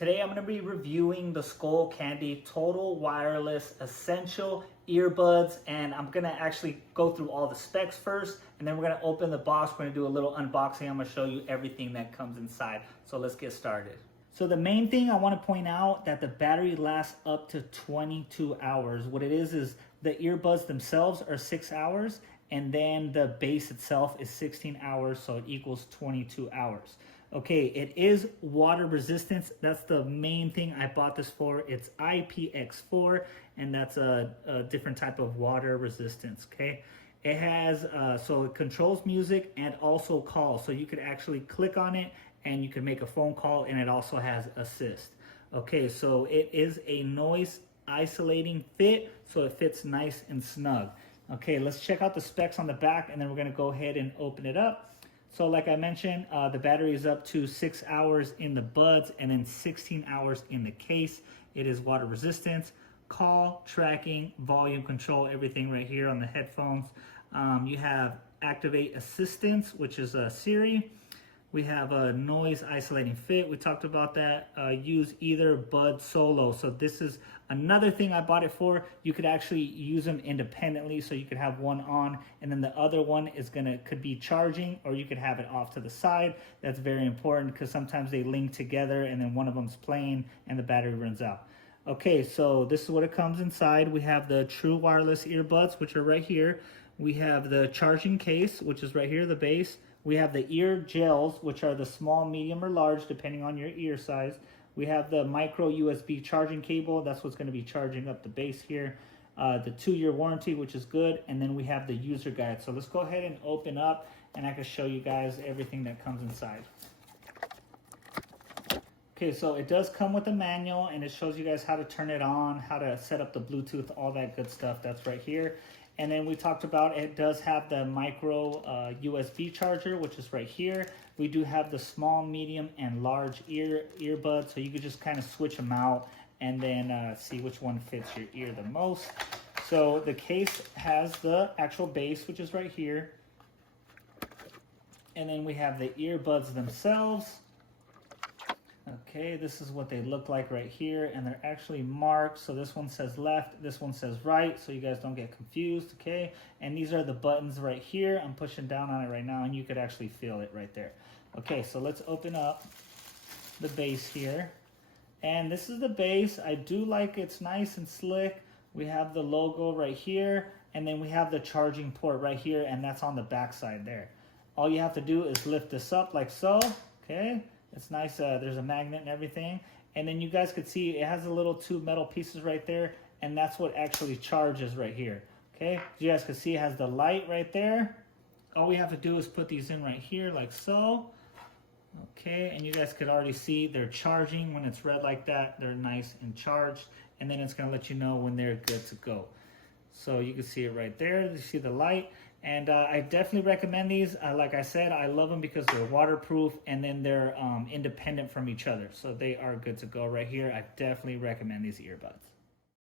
Today I'm going to be reviewing the Skullcandy Total Wireless Essential Earbuds, and I'm going to actually go through all the specs first, and then we're going to open the box. We're going to do a little unboxing. I'm going to show you everything that comes inside. So let's get started. So the main thing I want to point out that the battery lasts up to 22 hours. What it is the earbuds themselves are 6 hours, and then the base itself is 16 hours, so it equals 22 hours. Okay, it is water resistance. That's the main thing I bought this for. It's IPX4, and that's a different type of water resistance, okay? It has, so it controls music and also calls. So you could actually click on it and you can make a phone call, and it also has assist. Okay, so it is a noise isolating fit, so it fits nice and snug. Okay, let's check out the specs on the back, and then we're gonna go ahead and open it up. So like I mentioned, the battery is up to 6 hours in the buds and then 16 hours in the case. It is water resistance, call, tracking, volume control, everything right here on the headphones. You have activate assistance, which is Siri. We have a noise isolating fit. We talked about that. Use either bud solo. So this is another thing I bought it for. You could actually use them independently. So you could have one on, and then the other one is could be charging, or you could have it off to the side. That's very important because sometimes they link together and then one of them's playing and the battery runs out. Okay, so this is what it comes inside. We have the true wireless earbuds, which are right here. We have the charging case, which is right here, the base. We have the ear gels, which are the small, medium, or large, depending on your ear size. We have the micro USB charging cable. That's what's going to be charging up the base here. The 2-year warranty, which is good. And then we have the user guide. So let's go ahead and open up, and I can show you guys everything that comes inside. Okay, so it does come with a manual, and it shows you guys how to turn it on, how to set up the Bluetooth, all that good stuff. That's right here. And then we talked about it does have the micro USB charger, which is right here. We do have the small, medium, and large earbuds, so you could just kind of switch them out and then see which one fits your ear the most. So the case has the actual base, which is right here. And then we have the earbuds themselves. Okay, this is what they look like right here, and they're actually marked. So this one says left, this one says right, so you guys don't get confused, okay? And these are the buttons right here. I'm pushing down on it right now, and you could actually feel it right there. Okay, so let's open up the base here. And this is the base. I do like it's nice and slick. We have the logo right here, and then we have the charging port right here, and that's on the back side there. All you have to do is lift this up like so, okay? It's nice, there's a magnet and everything. And then you guys could see it has a little 2 metal pieces right there, and that's what actually charges right here. Okay, you guys can see it has the light right there. All we have to do is put these in right here like so. Okay, and you guys could already see they're charging. When it's red like that, they're nice and charged. And then it's gonna let you know when they're good to go. So you can see it right there. You see the light. And I definitely recommend these. Like I said, I love them because they're waterproof, and then they're independent from each other. So they are good to go right here. I definitely recommend these earbuds.